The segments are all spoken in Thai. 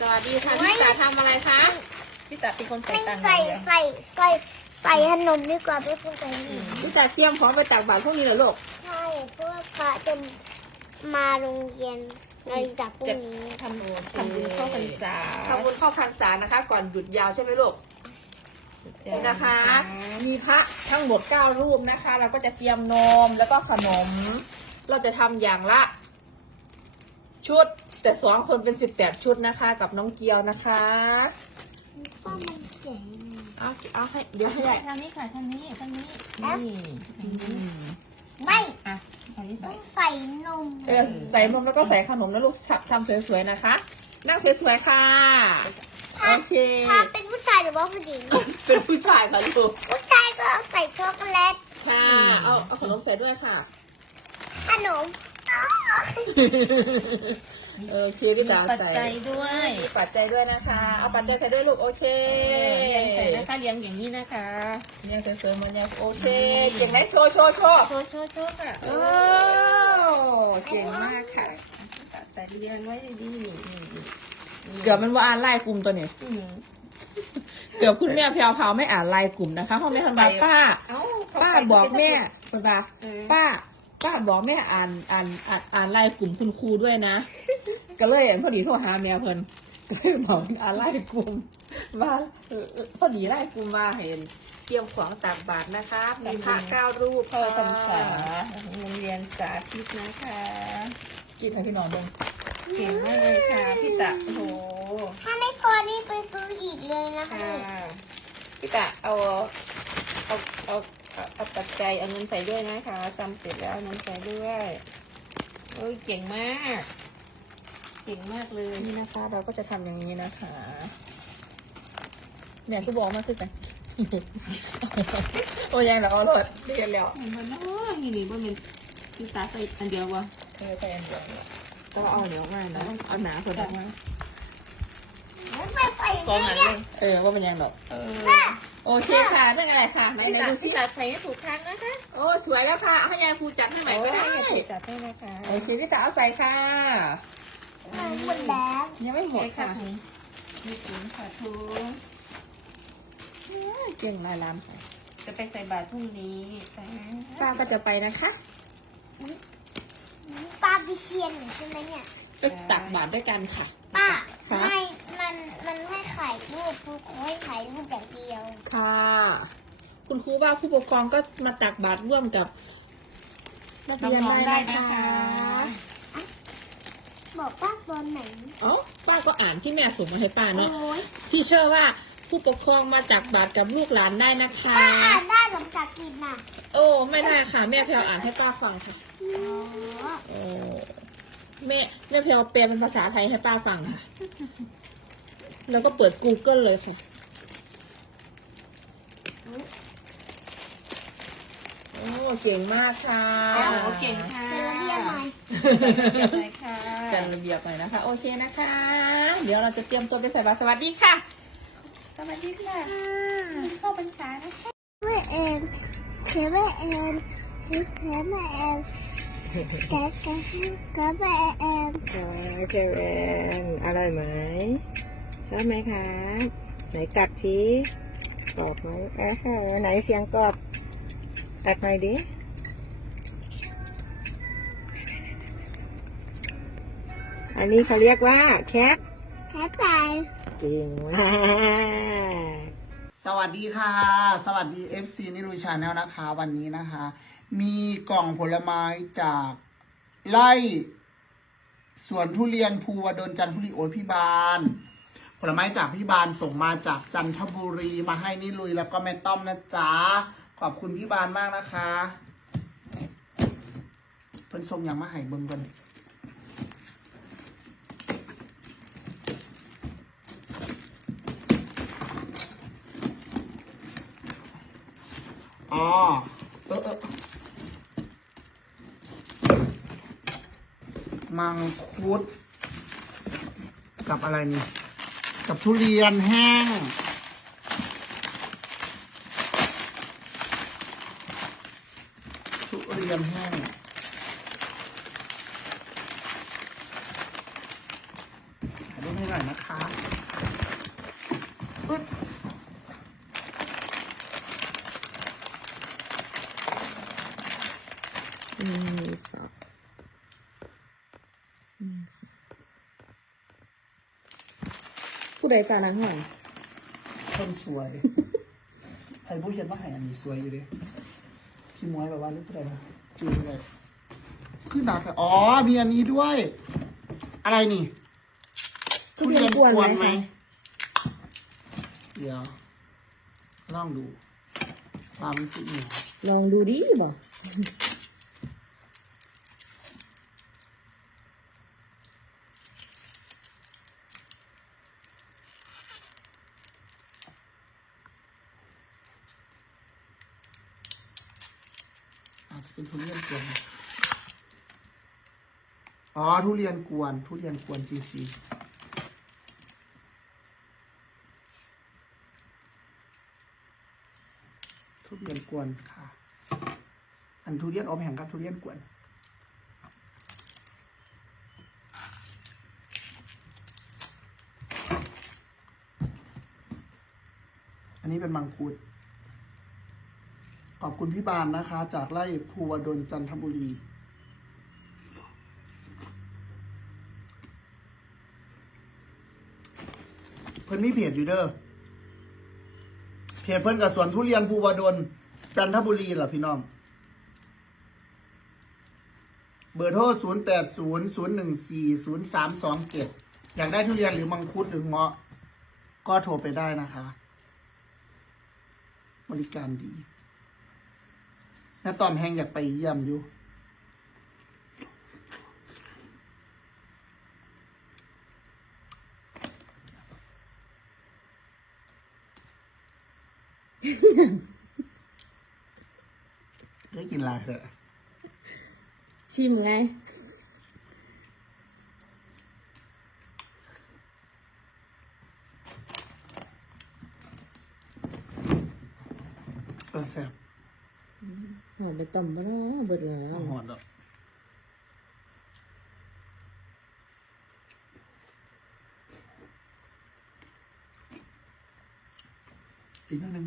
สวัสดีค่ะพี่จ๋าทำอะไรคะพี่ตาเป็นคนใส่ไม่ตังค์ใส่เดียวใส่ใส่ใส่ขนมดีกว่าไม่ต้องใส่ขนมพี่จ๋าเตรียมพร้อมไปตักบาตรพวกนี้เหรอลูกใช่เพราะว่าพระจะมาโรงเรียนในจากพรุ่งนี้ทำทำบุญเข้าพรรษาทำบุญเข้าพรรษานะคะ ก่อนหยุดยาวใช่ไหมลูกนี่นะคะ มีพระทั้งหมดเก้ารูปนะคะ เราก็จะเตรียมนมแล้วก็ขนม เราจะทำอย่างละ ชุด แต่สองคนเป็นสิบแปดชุดนะคะ กับน้องเกียวนะคะ ก็มันเจ๋งเอาเอาให้เดี๋ยวให้ใช่ใหญ่ทางนี้ค่ะทางนี้ทางนี้เอ๊ะนี่ทางนี้ไม่อะทางนี้ต้ใส่องใส่นมเออใส่นมแล้วก็ใส่ขนมนะลูกทำทำสวยๆนะคะ นั่งสวยๆค่ะ ถ้าโอเค ถ้าเป็นผู้ชายหรือว่าผู้หญิง เป็นผู้ชายค่ะลูก ผู้ชายก็เอาใส่ช็อกโกแลตค่ะ เอาเอาขนมใส่ด้วยค่ะ ขนม อ้าวโอเคพี่จ๋าปัจใส่จัยด้วยมีปัจจัยด้วยนะคะ เอาปัจจัยใส่ด้วยลูกโอเคเรียงใส่นะคะเรียงอย่างนี้นะคะเนี่ยสวยๆมันเนี่ยโอเคเก่งไหมโชว์โชว์โชว์โชว์โชว์โชว์ค่ะโอ้เก่งมากค่ะใส่เรียงไว้ดีนี่นี่นี่เกือบมันว่าอ่านไล่กลุ่มตัวนี้ อืมเกือบคุณแม่แพรวพราวไม่อ่านไล่กลุ่มนะคะเพราะแม่ทันบาป้า เอ้าเขป้าใส่บอกแม่ไปป้าเออป้าป้าบอกแม่อ่านอ่านอ่านอ่านไล่กลุ่มคุณครูด้วยนะ ก็เลยพอดีโทรหาแม่เพิ่นก็เลยบอกอ่านไล่กลุ่มว่าเออเออพอดีไล่กลุ่มว่าเห็นเตรียมของตักบาตรนะคะมีพระเก้ารูปเข้าพรรษาโรงเรียนสาธิตนะคะกินให้พี่น้องเบิ่งเก่งมากเลยค่ะพี่ตะโอ้โหถ้าไม่พอนี่ไปซื้ออีกเลยนะคะค่ะพี่ตะเอาเอาเอาเอาเอาปัจจัยเอาเงินใส่ด้วยนะคะจำเสร็จแล้วเอาเงินใส่ด้วยโอ้ยเก่งมาก เก่งมากเลยนี่นะคะ เราก็จะทำอย่างนี้นะคะแม่ก็บอกมาคือกัน โอ้ยังเหรอเอารถเรียนแล้วเห็นมันเนาะนี่นี่ว่ามันพี่ตาใส่อันเดียววะเออไปอันเดียวก็เอาเหนียวมาเอาเนาะเอาหนาคนจัละงมาไม่ไปสองอันเลยเออว่ามันยังหรอกเออโอเคค่ะเรื่องอะไรค่ะไหนพี่ไหนตาดูสิพี่ตาใส่ให้ถูกครั้งนะคะ โอ้สวยแล้วค่ะเอาให้ยายครูจัดให้ใหม่ก็ได้โอ้ยจัดให้นะคะโอเคพี่สาวเอาใส่ค่ะ หมดแล้วยังไม่หมดใช่ค่ะค่ะถุงมีถุงค่ะถุงเก่งลายลามค่ะจะไปใส่บาตรพรุ่งนี้ไปป้าก็จะไปนะคะปลาบิเชียนใช่ไหมเนี่ยไปตักบาตรด้วยกันค่ะ ป้าค่ะไม่มันมันไม่ขายรูปทุกคนให้ขายรูปอย่างเดียว ค่ะ คุณครูว่าผู้ปกครองก็มาตักบาตรร่วมกับนักเรียนน้องๆได้ได้นะนะคะคะ บอกป้าตอนไหน เอ๋อป้าก็อ่านที่แม่ส่งมาให้ป้าโอ้เนาะยที่เชื่อว่าผู้ปกครองมาจากบาตรกับลูกหลานได้นะคะ ป้าอ่านได้หลังจากกินน่ะโอ้ไม่ได้ค่ะ แม่แพลวอ่านให้ป้าฟังค่ะอ๋อโอ้แม่แม่แพลวแปลเป็นภาษาไทยให้ป้าฟังค่ะ แล้วก็เปิด Google เลยค่ะ โอ้เก่งมากค่ะโอ้เก่งค่ะเป็นระเบียบหน่อยเก่งเลยค่ะจัดระเบียบหน่อยนะคะ โอเคนะคะ เดี๋ยวเราจะเตรียมตัวไปใส่บาตรสวัสดีค่ะ สวัสดีค่ะเข้าพรรษานะคะแม่แอนคือแม่แอนคือแม่แอนแกะแกะแกะแม่แอนค่ะเจแอนอร่อยไหมชอบไหมคะไหนกัดทีกรอบไหมเอ้ยไหนเสียงกรอบ กัดหน่อยดิอันนี้เขาเรียกว่าแคทแค่ตายเก่งมากสวัสดีค่ะ สวัสดี FC นิรุชาแนลนะคะ วันนี้นะคะ มีกล่องผลไม้จากไล่สวนทุเรียนภูวดลจันทบุรีโอ้ยพี่บาน ผลไม้จากพี่บานส่งมาจากจันทบุรีมาให้นิลุยแล้วก็แม่ต้อมนะจ๊ะ ขอบคุณพี่บานมากนะคะเพิ่นส่งอย่างมาให้เบิ่งกันอ๋อเออเออมังคุด กับอะไรนี่ กับทุเรียนแห้ง ทุเรียนแห้งถ่ายรูปให้หน่อยนะคะอึดอืมสองอืมผู้ใดจานังหอยคนสวยใครผู้เห็นว่าใหอันนี้สวยอยู่ดิพี่มวยแบบว่านึกอะไรนะ จืดเลยคือหนักอะอ๋อมีอันนี้ด้วย อะไรนี่ทุเรียนกวนไหมคะเดี๋ยวลองดูปลามันคือเหนียวลองดูดิบ่อา เป็นทุเรียนกวน อ๋อ ทุเรียนกวน ทุเรียนกวนจริงๆทุเรียนกวนค่ะ อันทุเรียนอมแห่งกับทุเรียนกวน อันนี้เป็นมังคุด ขอบคุณพี่บานนะคะ จากไร่ภูวดลจันทบุรี เพิ่นมีเพจอยู่เด้อเพจเพิ่นกับสวนทุเรียนภูวดลจันทบุรีเหรอพี่น้อง เบอร์โทร 0 8 0 0 1 4 0 3 2 7 อยากได้ทุเรียนหรือมังคุดหรือเงาะ ก็โทรไปได้นะคะ บริการดี ณตอนแห้งอยากไปเยี่ยมอยู่ ได้กินอะไรเหรอชิมไง เออแซ่บ หอมไปต่ำบ้าเบิดแล้ว หอดอะอีกนิดนึง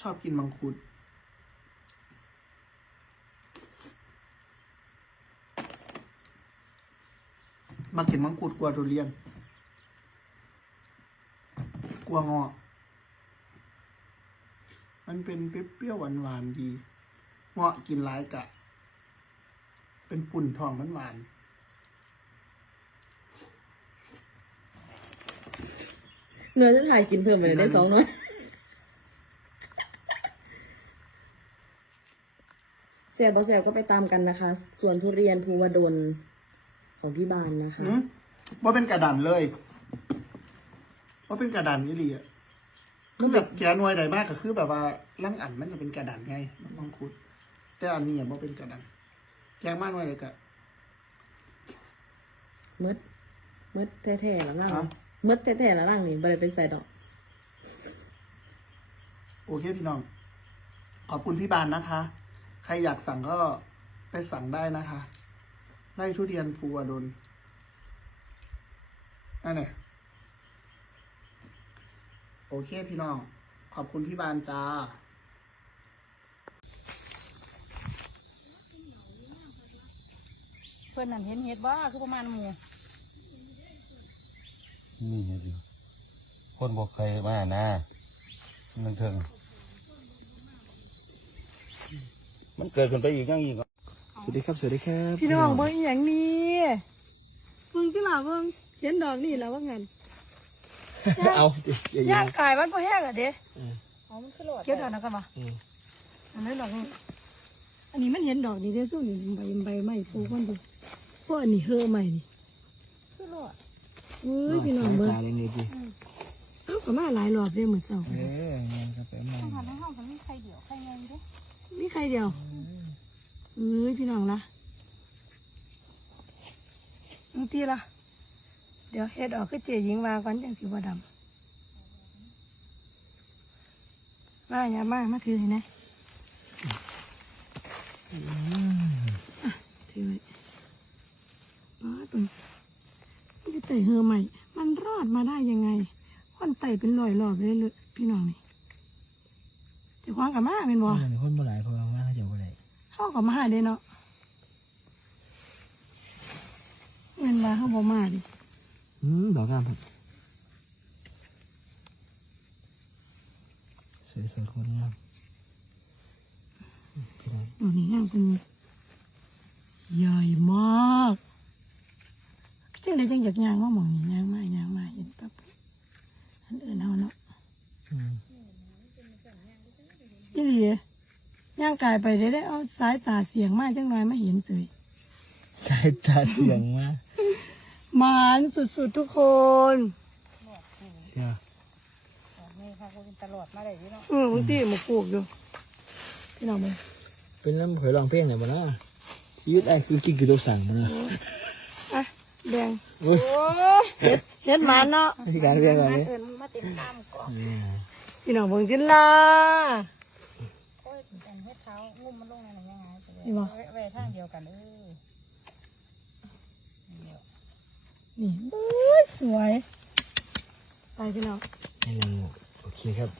ชอบกินมังคุด มากินมังคุดกลัวทุเรียน กลัวงอมันเป็นเปรี้ยวๆหวานๆดีเงาะกินหลายกะ เป็นปุ่นทองมันหวานเนื้อจะถ่ายกินเพิ่มไปเลยได้สองหน้อยแสบบอแสบก็ไปตามกันนะคะ ส่วนทุเรียนภูวดลของพี่บานนะคะอืมว่าเป็นกระดานเลย ว่าเป็นกระดานนี่ลีอะคือแบบแกะหน่วยใดมากก็คือแบบว่าร่างอันมันจะเป็นกระดานไงมันมังคุด แต่อันนี้อะว่าเป็นกระดานแกงมากหน่วยเลยกะมืดมืดแท้ๆแล้วล่างฮะมืดแท้ๆแล้วล่างนี่บริไปใส่ดอก โอเคพี่น้อง ขอบคุณพี่บานนะคะ ใครอยากสั่งก็ไปสั่งได้นะคะไร่ทุเรียนภูวดลนั่นแหละ โอเคพี่น้อง ขอบคุณพี่บานจ้าเพื่อนนั่นเห็นเห็ดว่าคือประมาณหมูนี่ไงดิคนบอกเคยมานะนั่นเถิงมันเกิดขึ้นไปอีกอยังอีกสวัสดีครับสวัสดีครับพี่น้องเบิ่งอหย่างนี้เบิ่งที่หล่ะเบิ่งเห็นดอกนี่แล้วว่างั้น เอาดิอย่าย่าย่างกายมันพอแห้งอะเด้อ๋อมันคือหลอดเกี่ยวดอกนะกันปะอันนั้นดอกนี่อันนี้มันเห็นดอกนี่เด้อสู้นี่ใบใบไม้ปลูกมันดูพวกอันนี้เฮอใหม่นี่คือหลอดเอ้ยพี่น้องเบิ่งตาเลยนี่ดิเอ้าก็มาหลายรอบเลยเหมือนเจ้าเออมันก็ไปมาหันในห้องมันมีใครเดียวใครไงเด้มีใครเดียวเอ้ยพี่น้องละบางทีละ เดี๋ยวเฮ็ดออกคือเจียิงวาก่อนจังสีบัดำมาอย่ามามาคือเห็นไหมถือไว้ป้าตุ่นมันจะเตะเหือใหม่ มันรอดมาได้ยังไงคนเตะเป็นลอยรอบเลยเลยพี่น้องนี่จะคว้างกับมาเป็นบ่มีคนบ่หลายเพราะว่มาเขาเจ้าบ่ได้เข้ากับมาเด้เนาะเงินมาเข้าบ่มาดิ อืมดอกงามครับสวยสวยคนงามพี่น้องดูนี่ย่างเป็นใหญ่มากจังเลยจังอยากย่างว่าหมองนี่ย่างมาย่างมาเห็นปั๊บอันอื่นเอาเนาะอืมยี่หลีย่างกายไปได้ได้เอาสายตาเสียงมาจังหน่อยมาเห็นสวยสายตาเสียงมาก หมานสุดๆทุกคนเดี๋ยวเออบางทีมาปลูกอยู่พี่น้องเบิ่งเป็นน้ำเผยลองเพลงไหนบ่เนาะชีวิตไอ้คือกินคือตัวสั่งบ่เนาะอะแดงโอ้ยเฮ็ดหมานเนาะที่การเรียกอะไรเอิญมาเต็มตามก่อนเนี่ยพี่น้องเบิ่งจินลา โอ้ยแต่ให้เท้างุ่มมันลงในไหนยังไงนี่บ่ เวทางเดียวกันเออ นี่สวย ไปพี่น้องโอเคครับ